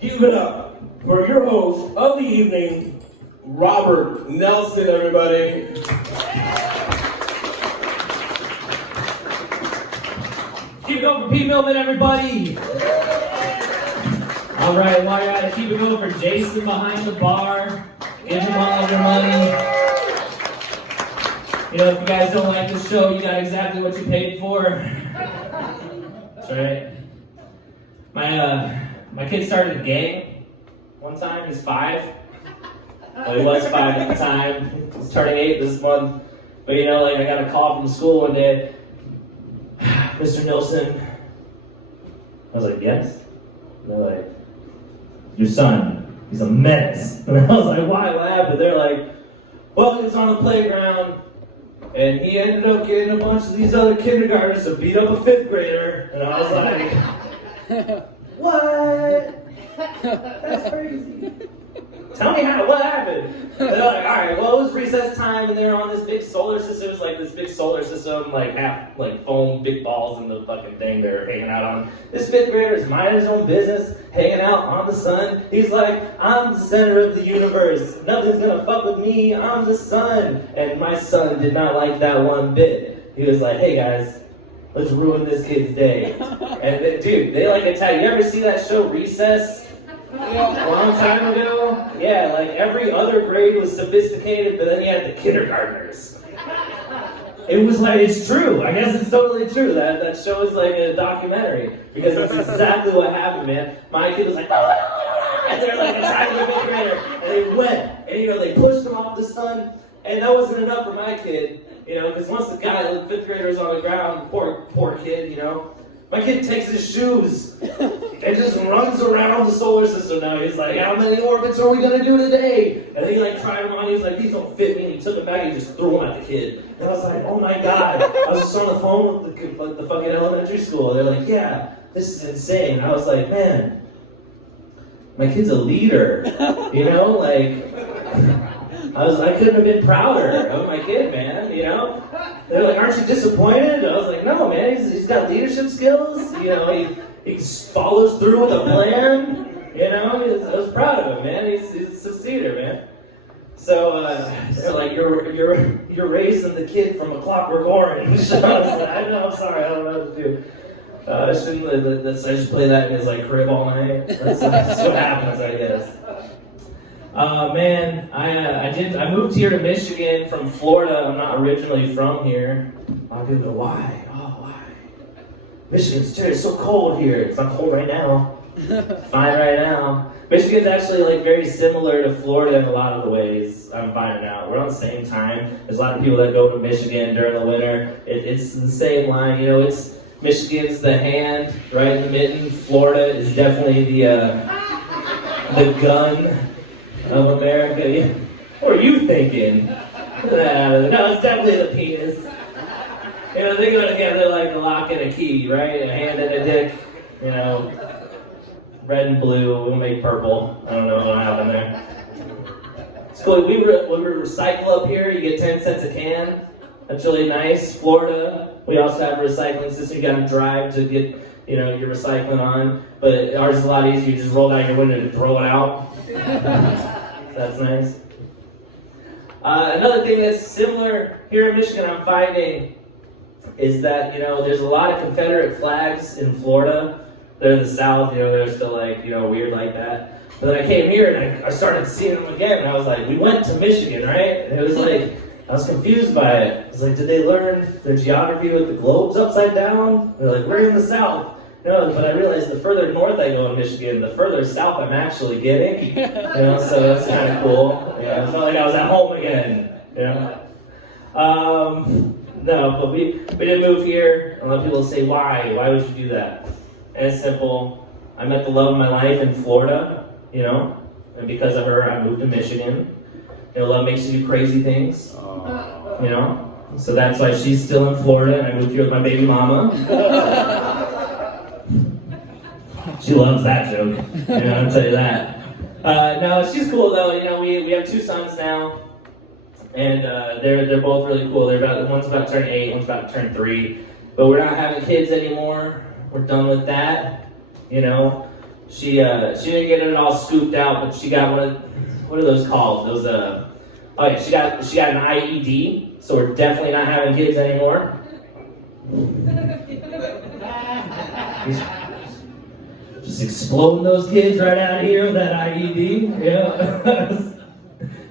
Give it up for your host of the evening, Robert Nelson, everybody. Keep it going for Pete Millman, everybody. All right, while you're at it, keep it going for Jason behind the bar. Give him all of your money. You know, if you guys don't like the show, you got exactly what you paid for. That's right. My kid started a gang one time. He's 5. Well, he was 5 at the time. He's turning 8 this month. But you know, like, I got a call from school one day. Mr. Nilsson. I was like, yes? And they're like, your son, he's a menace. And I was like, why? What happened? They're like, well, he was on the playground, and he ended up getting a bunch of these other kindergartners to beat up a 5th grader. And I was like, what? That's crazy. Tell me what happened? And they're like, all right, well, it was recess time, and they're on this big solar system. It was like this big solar system, like half like foam, big balls in the fucking thing they're hanging out on. This 5th grader is minding his own business, hanging out on the sun. He's like, I'm the center of the universe. Nothing's gonna fuck with me. I'm the sun. And my son did not like that one bit. He was like, hey guys, let's ruin this kid's day. And then, dude, they like attack. You ever see that show Recess? A long time ago? Yeah, like every other grade was sophisticated, but then you had the kindergartners. It was like, it's true. I guess it's totally true. That show is like a documentary, because that's exactly what happened, man. My kid was like, and they're like attacking the 5th grader, and they went, and you know, they pushed him off the sun, and that wasn't enough for my kid, you know, because once the 5th grader is on the ground, poor kid, you know, my kid takes his shoes and just runs around the solar system now. He's like, how many orbits are we going to do today? And then he like tried them on. He was like, these don't fit me. And he took them back and he just threw them at the kid. And I was like, oh my God. I was just on the phone with the fucking elementary school. They're like, yeah, this is insane. And I was like, man, my kid's a leader. You know, like, I couldn't have been prouder of my kid, man, you know? They're like, aren't you disappointed? I was like, no, man, he's got leadership skills. You know, he follows through with a plan. You know, I was proud of him, man. He's a succeeder, man. So they're like, you're raising the kid from A Clockwork Orange. I was like, I know, I'm sorry, I don't know what to do. I just play that in his like crib all night. That's what happens, I guess. Man, I moved here to Michigan from Florida. I'm not originally from here. A lot of people go, why? Oh, why? Michigan's it's so cold here. It's not cold right now. Fine right now. Michigan's actually like very similar to Florida in a lot of the ways. I'm finding out. We're on the same time. There's a lot of people that go to Michigan during the winter. It's the same line. You know, Michigan's the hand, right in the mitten. Florida is definitely the gun of America. What are you thinking? No, it's definitely the penis. You know, they go together like a lock and a key, right? A hand and a dick. You know, red and blue will make purple. I don't know what'll happen there. It's cool. When we recycle up here, you get 10 cents a can. That's really nice. Florida, we also have a recycling system. You got to drive to get, you know, your recycling on. But ours is a lot easier. You just roll down your window and throw it out. That's nice. Another thing that's similar here in Michigan, I'm finding, is that, you know, there's a lot of Confederate flags in Florida. They're in the South, you know, they're still like, you know, weird like that. But then I came here and I started seeing them again, and I was like, we went to Michigan, right? And it was like, I was confused by it. I was like, did they learn their geography with the globes upside down? They're like, we're in the South. No, but I realized the further north I go in Michigan, the further south I'm actually getting. You know, so that's kind of cool. Yeah, I felt like I was at home again. You know? No, but we didn't move here. A lot of people say, why? Why would you do that? And it's simple. I met the love of my life in Florida, you know, and because of her, I moved to Michigan. You know, love makes you do crazy things, you know. So that's why she's still in Florida, and I moved here with my baby mama. She loves that joke, you know, I'll tell you that. No, she's cool though. You know, we have 2 sons now, and they're both really cool. One's about to turn 8, one's about to turn 3, but we're not having kids anymore. We're done with that, you know. She didn't get it all scooped out, but she got what are those called? Those oh yeah, she got an IED, so we're definitely not having kids anymore. Just exploding those kids right out of here with that IED. Yeah.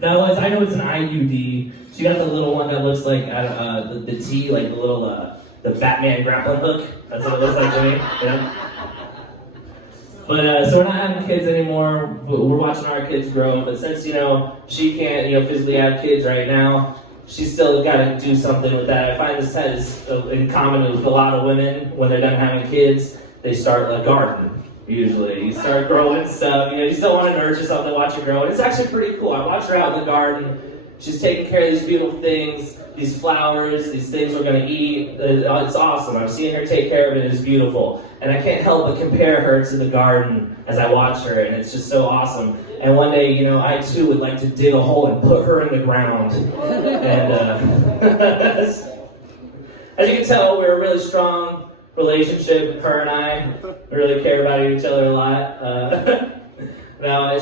No, I know it's an IUD. She got the little one that looks like the T, like the little the Batman grappling hook. That's what it looks like to me. Yeah. But so we're not having kids anymore. We're watching our kids grow. But since she can't physically have kids right now, she's still got to do something with that. I find this has in common with a lot of women. When they're done having kids, they start a garden. Usually, you start growing stuff. You still want to nurture something, watch it grow. And it's actually pretty cool. I watch her out in the garden. She's taking care of these beautiful things, these flowers, these things we're going to eat. It's awesome. I'm seeing her take care of it. It's beautiful. And I can't help but compare her to the garden as I watch her. And it's just so awesome. And one day, I too would like to dig a hole and put her in the ground. And as you can tell, we're a really strong relationship, her and I. We really care about each other a lot. No, I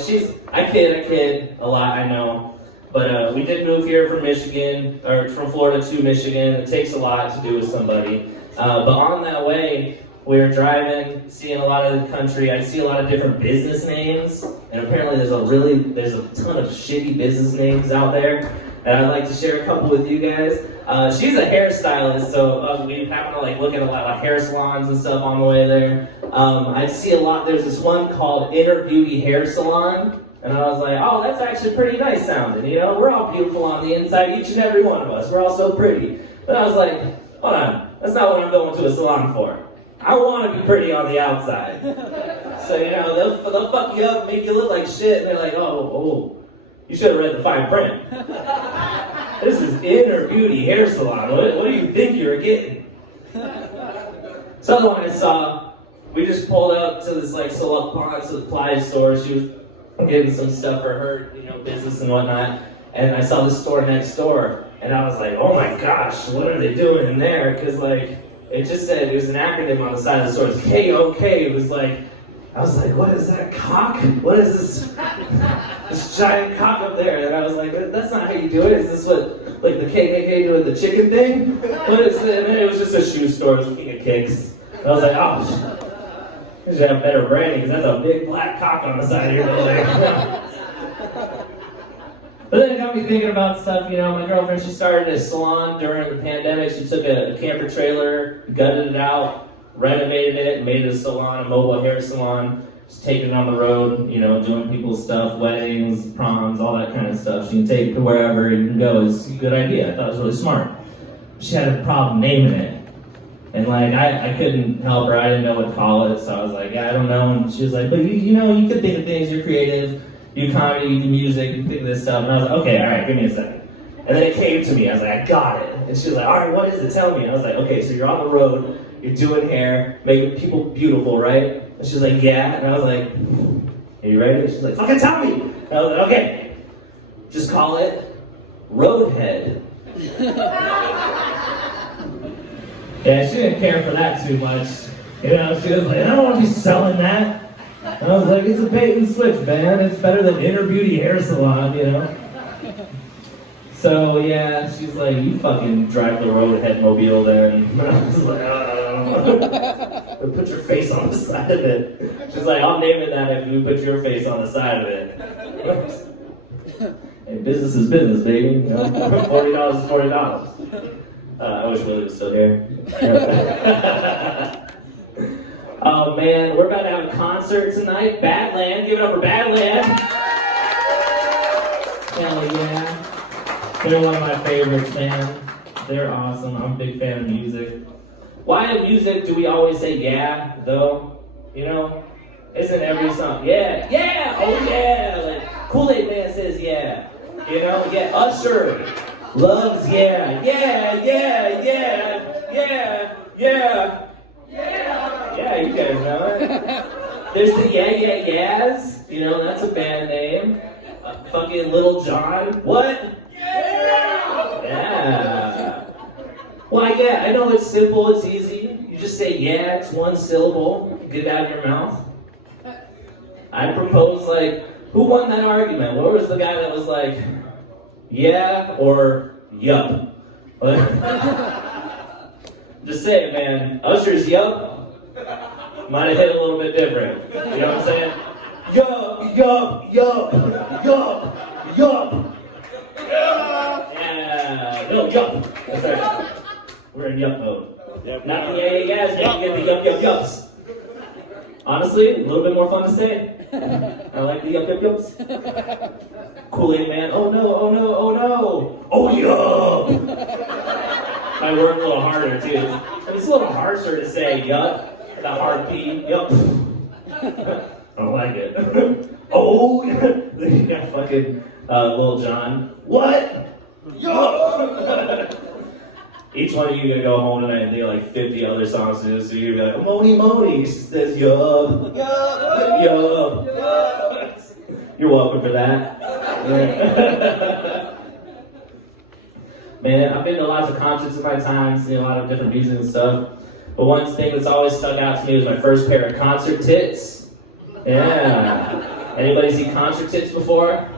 kid a lot, I know. But we did move here from Michigan, or from Florida to Michigan. It takes a lot to do with somebody. But on that way, we were driving, seeing a lot of the country. I see a lot of different business names, and apparently there's a ton of shitty business names out there. And I'd like to share a couple with you guys. She's a hairstylist, so we happen to look at a lot of hair salons and stuff on the way there. I see a lot. There's this one called Inner Beauty Hair Salon, and I was like, oh, that's actually pretty nice sounding. We're all beautiful on the inside, each and every one of us. We're all so pretty. But I was like, hold on, that's not what I'm going to a salon for. I want to be pretty on the outside. So they'll fuck you up, make you look like shit, and they're like, oh. You should have read the fine print. This is Inner Beauty Hair Salon. What do you think you were getting? So the one I saw, we just pulled up to this supply store. She was getting some stuff for her, business and whatnot. And I saw the store next door, and I was like, oh my gosh, what are they doing in there? Because it just said, it was an acronym on the side of the store. It's KOK. It was I was like, what is that, cock? What is this giant cock up there? And I was like, that's not how you do it. Is this what, the KKK doing the chicken thing? What is it? And it was just a shoe store. It was King of Kicks. And I was like, oh, you should have better branding, because that's a big black cock on the side of your building. But then it got me thinking about stuff. My girlfriend, she started a salon during the pandemic. She took a camper trailer, gutted it out, renovated it, made it a salon, a mobile hair salon. Just taking it on the road, doing people's stuff, weddings, proms, all that kind of stuff. She can take it to wherever you can go. It's a good idea. I thought it was really smart. She had a problem naming it. And I couldn't help her. I didn't know what to call it. So I was like, I don't know. And she was like, but you can think of things. You're creative. You do comedy, you do music, you think of this stuff. And I was like, okay, all right, give me a second. And then it came to me. I was like, I got it. And she was like, all right, what is it? Tell me. And I was like, okay, so you're on the road. You're doing hair, making people beautiful, right? And she's like, yeah. And I was like, are you ready? She's like, fucking tell me. And I was like, okay. Just call it Roadhead. Yeah, she didn't care for that too much. She was like, I don't want to be selling that. And I was like, it's a bait and switch, man. It's better than Inner Beauty Hair Salon, So, yeah, she's like, you fucking drive the Roadhead mobile then. I was like, put your face on the side of it. She's like, I'll name it that if you put your face on the side of it. Hey, business is business, baby. $40 is $40. I wish Willie was still here. Oh, man, we're about to have a concert tonight. Badland, give it up for Badland. Hell yeah. They're one of my favorites, man. They're awesome. I'm a big fan of music. Why in music do we always say yeah, though? Isn't every song, yeah, oh yeah. Kool-Aid Man says yeah. Yeah, Usher loves yeah. Yeah, you guys know it. There's the Yeah Yeahs. That's a band name. Fucking Little John. What? Yeah. Why, yeah, I know it's simple, it's easy. You just say yeah, it's one syllable. Get it out of your mouth. I proposed, like, who won that argument? What was the guy that was like, yeah or yup? Just saying, man, Usher's yup might have hit a little bit different. You know what I'm saying? Yup, yup, yup, yup, yup. Yeah, no, yup. That's right. We're in yup mode. Not the yeah, yeah, yeah, you get the yup, yup, yups. Honestly, a little bit more fun to say. I like the yup, yup, yups. Kool-Aid Man, oh no, oh no, oh no. Oh, yup. I work a little harder too. And it's a little harsher to say yup. The hard P, yup. I don't like it. Oh, then you got fucking Lil Jon. What? Yup. Each one of you gonna go home tonight and do like 50 other songs to this, so you're gonna be like, Moni Moni. She says yup. Yup. Yup. Yup. You're welcome for that. Man, I've been to lots of concerts in my time, seen a lot of different music and stuff. But one thing that's always stuck out to me was my first pair of concert tits. Yeah. Anybody see concert tits before?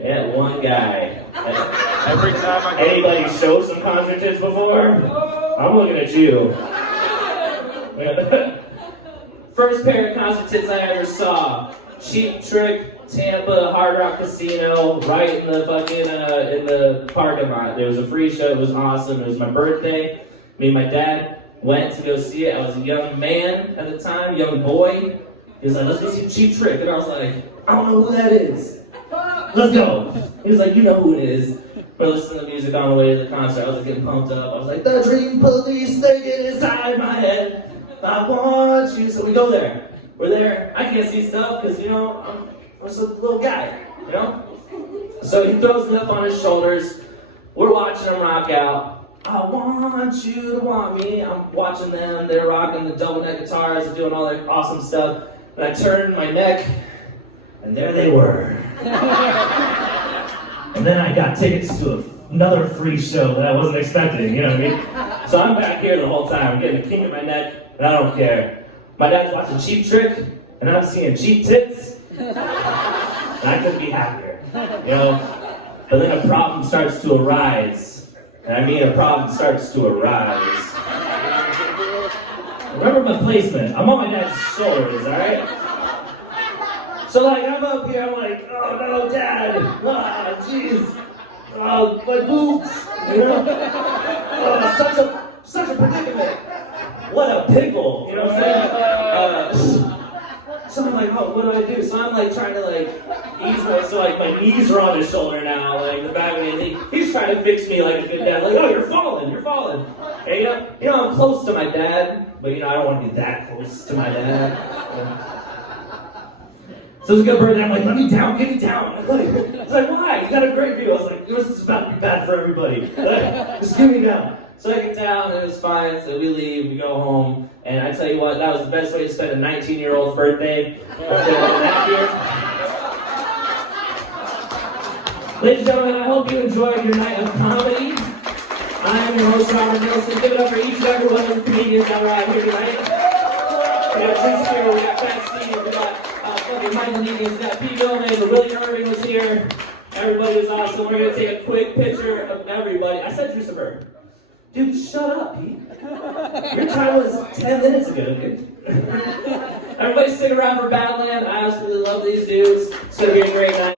Yeah, one guy. Every time I go. Anybody show some concert tits before? I'm looking at you. First pair of concert tits I ever saw. Cheap Trick, Tampa, Hard Rock Casino, right in the fucking, in the parking lot. There was a free show, it was awesome. It was my birthday. Me and my dad went to go see it. I was a young man at the time, young boy. He was like, let's go see Cheap Trick. And I was like, I don't know who that is. Let's go. He was like, you know who it is. We're listening to music on the way to the concert. I was like, getting pumped up. I was like, the dream police, they get inside my head. I want you. So we go there. We're there. I can't see stuff because, you know, I'm just a little guy, you know? So he throws it up on his shoulders. We're watching him rock out. I want you to want me. I'm watching them. They're rocking the double neck guitars and doing all their awesome stuff. And I turned my neck, and there they were. And then I got tickets to another free show that I wasn't expecting, you know what I mean? So I'm back here the whole time. I'm getting a king in my neck, and I don't care. My dad's watching Cheap Trick, and I'm seeing cheap tits. And I couldn't be happier, you know? But then a problem starts to arise. And I mean a problem starts to arise. Remember my placement. I'm on my dad's shoulders, alright? So like, I'm up here, I'm like, oh no, Dad. Ah, jeez. Oh, my boobs. You know? Oh, such a predicament. What a pickle. You know what I'm saying? So I'm like, oh, what do I do? So I'm like trying to like ease so like my knees are on his shoulder now, like the back of me. He's trying to fix me like a good dad. Like, oh, you're falling. And you know, I'm close to my dad, but you know, I don't want to be that close to my dad. So it's a good birthday. I'm like, let me down, get me down. It's like, why? You got a great view. I was like, this is about to be bad for everybody. Just get me down. So I get down, and it was fine. So we leave, we go home, and I tell you what, that was the best way to spend a 19-year-old's birthday. Ladies and gentlemen, I hope you enjoyed your night of comedy. I'm your host, Robert Nelson. Give it up for each and every one of the comedians that are out here tonight. We got Jason here, we got Pat Steve, we got fucking Michael Negan, we got Pete Gomez, Willie Irving was here. Everybody was awesome. We're going to take a quick picture of everybody. I said Juiceberg. Dude, shut up, Pete. Your time was 10 minutes ago, dude. Everybody stick around for Battleland. I absolutely love these dudes. It's going to be a great night.